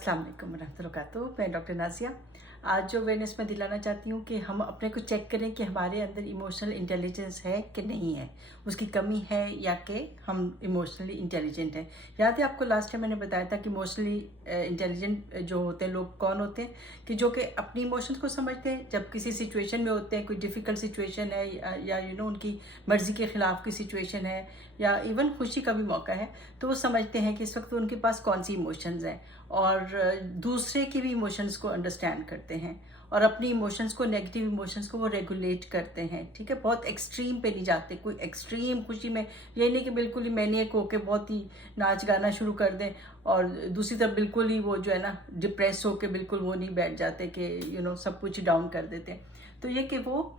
अस्सलाम वालेकुम रहमतुल्लाहि वबरकातुहू। मैं डॉक्टर नाज़िया। आज जो अवेयरनेस मैं दिलाना चाहती हूँ कि हम अपने को चेक करें कि हमारे अंदर इमोशनल इंटेलिजेंस है कि नहीं है, उसकी कमी है या कि हम इमोशनली इंटेलिजेंट हैं। याद है आपको लास्ट टाइम मैंने बताया था कि इमोशनली इंटेलिजेंट जो होते हैं लोग कौन होते हैं, कि जो कि अपनी इमोशंस को समझते हैं जब किसी सिचुएशन में होते हैं, कोई डिफ़िकल्ट सिचुएशन है या उनकी मर्ज़ी के ख़िलाफ़ की सिचुएशन है या इवन खुशी का भी मौका है, तो वो समझते हैं कि इस वक्त उनके पास कौन सी इमोशंस हैं और दूसरे की भी इमोशंस को अंडरस्टैंड करते हैं और अपनी इमोशंस को, नेगेटिव इमोशंस को वो रेगुलेट करते हैं। ठीक है, बहुत एक्सट्रीम पे नहीं जाते। कोई एक्सट्रीम खुशी में ये नहीं कि बिल्कुल ही मैनिएक होके बहुत ही नाच गाना शुरू कर दें और दूसरी तरफ बिल्कुल ही वो जो है ना डिप्रेस होके बिल्कुल वो नहीं बैठ जाते कि सब कुछ डाउन कर देते हैं। तो ये कि वो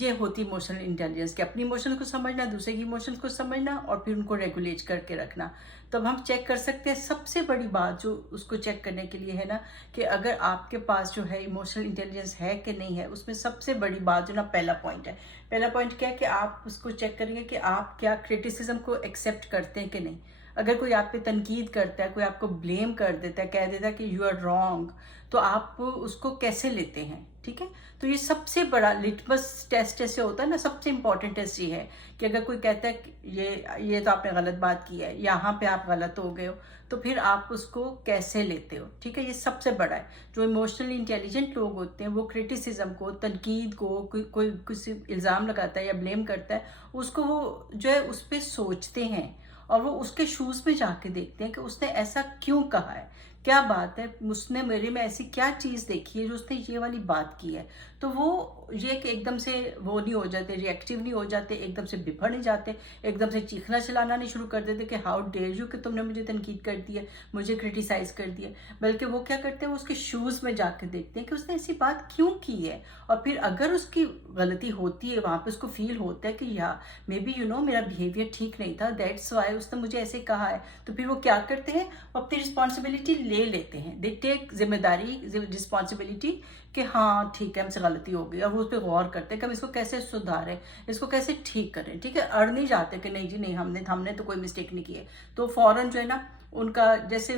ये होती इमोशनल इंटेलिजेंस कि अपनी इमोशंस को समझना, दूसरे की इमोशंस को समझना और फिर उनको रेगुलेट करके रखना। तब हम चेक कर सकते हैं। सबसे बड़ी बात जो उसको चेक करने के लिए है ना, कि अगर आपके पास जो है इमोशनल इंटेलिजेंस है कि नहीं है, उसमें सबसे बड़ी बात जो ना पहला पॉइंट है। पहला पॉइंट क्या है कि आप उसको चेक करेंगे कि आप क्या क्रिटिसिज्म को एक्सेप्ट करते हैं कि नहीं। अगर कोई आप पे तनकीद करता है, कोई आपको ब्लेम कर देता है, कह देता है कि यू आर रॉन्ग, तो आप उसको कैसे लेते हैं। ठीक है, तो ये सबसे बड़ा लिटमस टेस्ट ऐसे होता है ना, सबसे इंपॉर्टेंट टेस्ट ये है कि अगर कोई कहता है कि ये तो आपने गलत बात की है, यहाँ पे आप गलत हो गए हो, तो फिर आप उसको कैसे लेते हो। ठीक है, ये सबसे बड़ा है। जो इमोशनली इंटेलिजेंट लोग होते हैं वो क्रिटिसिज्म को, तनकीद को, कोई किसी इल्ज़ाम लगाता है या ब्लेम करता है, उसको वो जो है उस पर सोचते हैं और वो उसके शूज़ में जाके देखते हैं कि उसने ऐसा क्यों कहा है, क्या बात है, उसने मेरे में ऐसी क्या चीज़ देखी है जो उसने ये वाली बात की है। तो वो ये कि एकदम से वो नहीं हो जाते, रिएक्टिव नहीं हो जाते, एकदम से बिफर नहीं जाते, एकदम से चीखना चिल्लाना नहीं शुरू कर देते कि हाउ डेयर यू कि तुमने मुझे तनकीद कर दी है, मुझे क्रिटिसाइज़ कर दिया। बल्कि वो क्या करते हैं, वो उसके शूज़ में जाकर देखते हैं कि उसने ऐसी बात क्यों की है। और फिर अगर उसकी गलती होती है, वहाँ पे उसको फील होता है कि या मे बी मेरा बिहेवियर ठीक नहीं था, दैट्स वाई उसने मुझे ऐसे कहा है, तो फिर वो क्या करते हैं, वो अपनी रिस्पॉन्सिबिलिटी ले लेते हैं। दे टेक जिम्मेदारी, रिस्पॉन्सिबिलिटी कि हाँ ठीक है, हमसे गलती हो गई, और वो उस पर गौर करते हैं कि हम इसको कैसे सुधारें, इसको कैसे ठीक करें। ठीक है, अड़ नहीं जाते कि नहीं जी नहीं, हमने तो कोई मिस्टेक नहीं की है। तो फौरन जो है ना उनका जैसे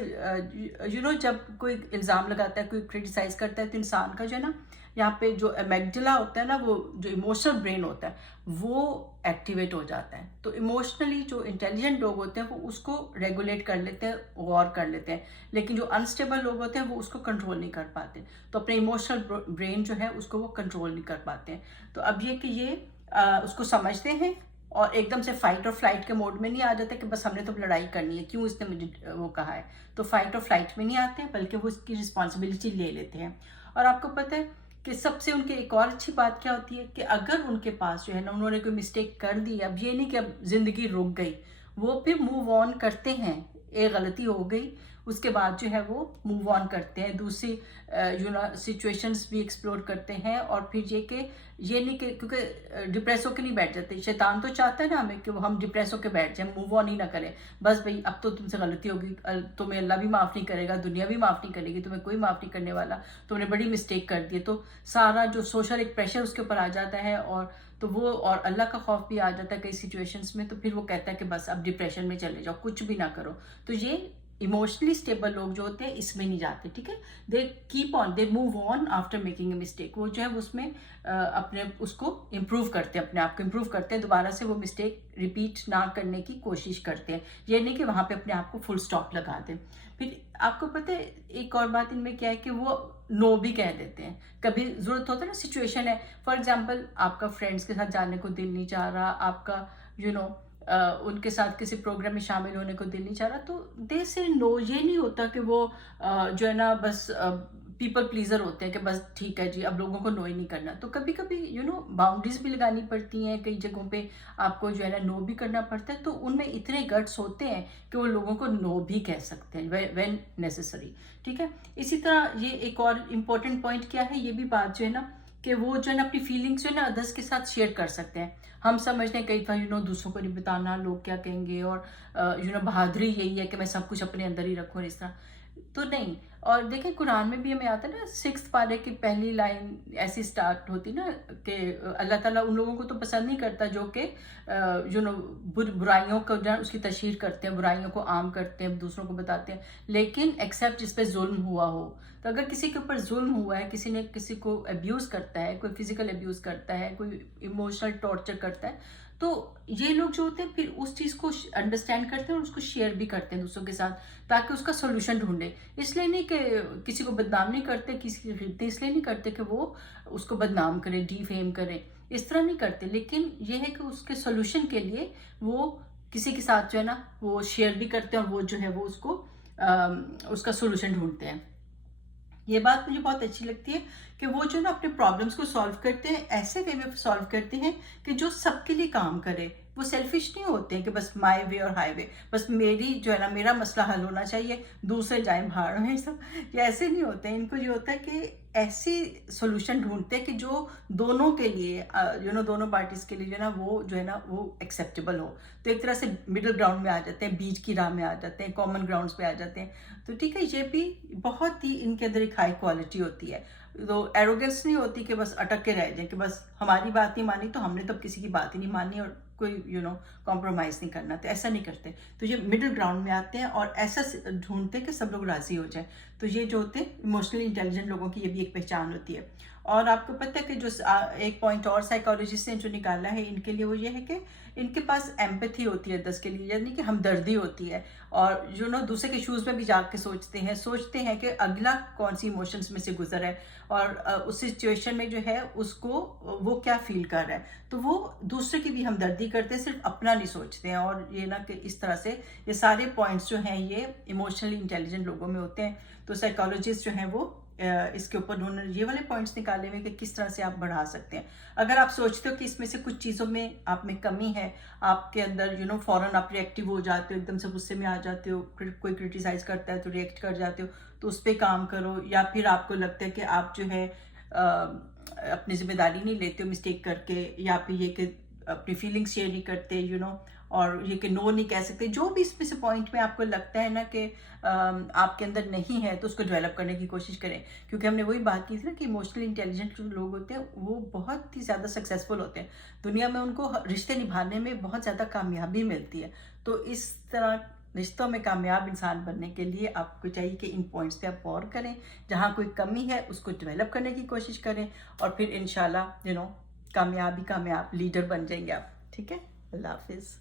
जब कोई इल्ज़ाम लगाता है, कोई क्रिटिसाइज करता है, तो इंसान का जो है ना यहाँ पे जो एमेग्डला होता है ना, वो जो इमोशनल ब्रेन होता है वो एक्टिवेट हो जाता है। तो इमोशनली जो इंटेलिजेंट लोग होते हैं वो उसको रेगुलेट कर लेते हैं, गौर कर लेते हैं। लेकिन जो अनस्टेबल लोग होते हैं वो उसको कंट्रोल नहीं कर पाते, तो अपने इमोशनल ब्रेन जो है उसको वो कंट्रोल नहीं कर पाते हैं। तो अब ये कि ये उसको समझते हैं और एकदम से फाइट और फ्लाइट के मोड में नहीं आ जाते कि बस हमने तो लड़ाई करनी है, क्यों इसने मुझे वो कहा है। तो फाइट और फ्लाइट में नहीं आते हैं, बल्कि वो इसकी रिस्पॉन्सिबिलिटी ले लेते हैं। और आपको पता है कि सबसे उनकी एक और अच्छी बात क्या होती है कि अगर उनके पास जो है ना उन्होंने कोई मिस्टेक कर दी, अब ये नहीं कि अब ज़िंदगी रुक गई, वो फिर मूव ऑन करते हैं। एक गलती हो गई, उसके बाद जो है वो मूव ऑन करते हैं, दूसरी सिचुएशंस भी एक्सप्लोर करते हैं। और फिर ये नहीं कि क्योंकि डिप्रेस होकर नहीं बैठ जाते। शैतान तो चाहता है ना हमें कि वो हम डिप्रेस होकर बैठ जाएं, मूव ऑन ही ना करें। बस भाई अब तो तुमसे गलती होगी, तुम्हें अल्लाह भी माफ़ नहीं करेगा, दुनिया भी माफ़ नहीं करेगी, तुम्हें कोई माफ़ नहीं करने वाला, तुमने बड़ी मिस्टेक कर दी है। तो सारा जो सोशल एक प्रेशर उसके ऊपर आ जाता है, और तो वो और अल्लाह का खौफ भी आ जाता है कई सिचुएशंस में। तो फिर वो कहता है कि बस अब डिप्रेशन में चले जाओ, कुछ भी ना करो। तो ये इमोशनली स्टेबल लोग जो होते हैं इसमें नहीं जाते। ठीक है, they keep on, they move on after making a mistake. वो जो है उसमें अपने उसको इम्प्रूव करते हैं, अपने आप को इम्प्रूव करते हैं, दोबारा से वो मिस्टेक रिपीट ना करने की कोशिश करते हैं। ये नहीं कि वहाँ पे अपने आप को फुल स्टॉप लगा दें। फिर आपको पता है एक और बात इनमें क्या है कि वो नो भी कह देते हैं। कभी ज़रूरत होता है ना, सिचुएशन है, फॉर एग्जाम्पल आपका फ्रेंड्स के साथ जाने को दिल नहीं चाह रहा, आपका उनके साथ किसी प्रोग्राम में शामिल होने को दिल नहीं चाह रहा, तो दे से नो। ये नहीं होता कि वो जो है ना बस पीपल प्लीजर होते हैं कि बस ठीक है जी अब लोगों को नो ही नहीं करना। तो कभी कभी बाउंड्रीज भी लगानी पड़ती हैं, कई जगहों पे आपको जो है ना नो भी करना पड़ता है। तो उनमें इतने गट्स होते हैं कि वो लोगों को नो भी कह सकते हैं व्हेन नेसेसरी। ठीक है, इसी तरह ये एक और इम्पोर्टेंट पॉइंट क्या है, ये भी बात जो है ना कि वो जो है ना अपनी फीलिंग्स जो है ना अदर्स के साथ शेयर कर सकते हैं। हम समझते हैं कई बार दूसरों को नहीं बताना, लोग क्या कहेंगे, और बहादुरी यही है कि मैं सब कुछ अपने अंदर ही रखूँ। इस तरह تو نہیں. اور دیکھیں قرآن میں بھی ہمیں آتا ہے نا 6 پارے کی پہلی لائن ایسی سٹارٹ ہوتی نا کہ اللہ تعالیٰ ان لوگوں کو تو پسند نہیں کرتا جو کہ برائیوں کو جو ہے اس کی تشہیر کرتے ہیں, برائیوں کو عام کرتے ہیں, دوسروں کو بتاتے ہیں, لیکن ایکسیپٹ جس پہ ظلم ہوا ہو. تو اگر کسی کے اوپر ظلم ہوا ہے, کسی نے کسی کو ابیوز کرتا ہے, کوئی فزیکل ابیوز کرتا ہے, کوئی ایموشنل ٹارچر کرتا ہے, تو یہ لوگ جو ہوتے ہیں پھر اس چیز کو انڈرسٹینڈ کرتے ہیں اور اس کو شیئر بھی کرتے ہیں دوسروں کے ساتھ, تاکہ اس کا سولوشن ڈھونڈے. اس لیے نہیں کہ کسی کو بدنام نہیں کرتے, کسی کی غیبتیں اس لیے نہیں کرتے کہ وہ اس کو بدنام کرے, ڈی فیم کرے, اس طرح نہیں کرتے, لیکن یہ ہے کہ اس کے سولوشن کے لیے وہ کسی کے ساتھ جو ہے نا وہ شیئر بھی کرتے ہیں, اور وہ جو ہے وہ اس کو اس کا سولوشن ڈھونڈتے ہیں. یہ بات مجھے بہت اچھی لگتی ہے کہ وہ جو نا اپنے پرابلمس کو سالو کرتے ہیں, ایسے وے میں سالو کرتے ہیں کہ جو سب کے لیے کام کرے. وہ سیلفش نہیں ہوتے ہیں کہ بس مائی وے اور ہائی وے, بس میری جو ہے نا میرا مسئلہ حل ہونا چاہیے, دوسرے جائیں بھاڑ میں, سب یہ ایسے نہیں ہوتے ہیں. ان کو یہ ہوتا ہے کہ ایسی سولوشن ڈھونڈتے ہیں کہ جو دونوں کے لیے دونوں پارٹیز کے لیے جو ہے نا وہ ایکسیپٹیبل ہو. تو ایک طرح سے مڈل گراؤنڈ میں آ جاتے ہیں, بیچ کی راہ میں آ جاتے ہیں, کامن گراؤنڈس پہ آ جاتے ہیں. تو ٹھیک ہے, یہ بھی بہت ہی ان کے اندر ایک ہائی کوالٹی ہوتی ہے. تو ایروگنس نہیں ہوتی کہ بس اٹک کے رہ جائیں کہ بس ہماری بات نہیں مانی تو ہم نے تو کسی کی بات ہی نہیں مانی اور کوئی کمپرومائز نہیں کرنا. تو ایسا نہیں کرتے. تو یہ مڈل گراؤنڈ میں آتے ہیں اور ایسا ڈھونڈتے ہیں کہ سب لوگ راضی ہو جائیں. تو یہ جو ہوتے ہیں ایموشنلی انٹیلیجنٹ لوگوں کی یہ بھی ایک پہچان ہوتی ہے. اور آپ کو پتہ ہے کہ جو ایک پوائنٹ اور سائیکالوجسٹ نے جو نکالا ہے ان کے لیے, وہ یہ ہے کہ ان کے پاس ایمپتھی ہوتی ہے ادرس کے لیے, یعنی کہ ہمدردی ہوتی ہے, اور دوسرے کے شوز میں بھی جا کے سوچتے ہیں کہ اگلا کون سی ایموشنز میں سے گزر ہے, اور اس سچویشن میں جو ہے اس کو وہ کیا فیل کر رہا ہے. تو وہ دوسرے کی بھی ہمدردی کرتے ہیں, صرف اپنا نہیں سوچتے ہیں. اور یہ نا کہ اس طرح سے یہ سارے پوائنٹس جو ہیں یہ ایموشنلی انٹیلیجنٹ لوگوں میں ہوتے ہیں. تو سائیکالوجسٹ جو ہیں وہ اس کے اوپر انہوں نے یہ والے پوائنٹس نکالے ہوئے کہ کس طرح سے آپ بڑھا سکتے ہیں. اگر آپ سوچتے ہو کہ اس میں سے کچھ چیزوں میں آپ میں کمی ہے, آپ کے اندر فوراً آپ ریئیکٹیو ہو جاتے ہو, ایک دم سے غصے میں آ جاتے ہو, کوئی کرٹیسائز کرتا ہے تو ریئیکٹ کر جاتے ہو, تو اس پہ کام کرو. یا پھر آپ کو لگتا ہے کہ آپ جو ہے اپنی ذمہ داری نہیں لیتے ہو مسٹیک کر کے, یا پھر یہ کہ اپنی فیلنگس شیئر نہیں کرتے اور یہ کہ نو نہیں کہہ سکتے, جو بھی اس میں سے پوائنٹ میں آپ کو لگتا ہے نا کہ آپ کے اندر نہیں ہے, تو اس کو ڈیولپ کرنے کی کوشش کریں. کیونکہ ہم نے وہی بات کی تھی نا کہ ایموشنلی انٹیلیجنٹ جو لوگ ہوتے ہیں وہ بہت ہی زیادہ سکسیزفل ہوتے ہیں دنیا میں, ان کو رشتے نبھانے میں بہت زیادہ کامیابی ملتی ہے. تو اس طرح رشتوں میں کامیاب انسان بننے کے لیے آپ کو چاہیے کہ ان پوائنٹس پہ آپ غور کریں, جہاں کوئی کمی ہے اس کو ڈیولپ کرنے کی کوشش کریں, اور پھر انشاءاللہ کامیاب لیڈر بن جائیں گے آپ. ٹھیک ہے, اللہ حافظ.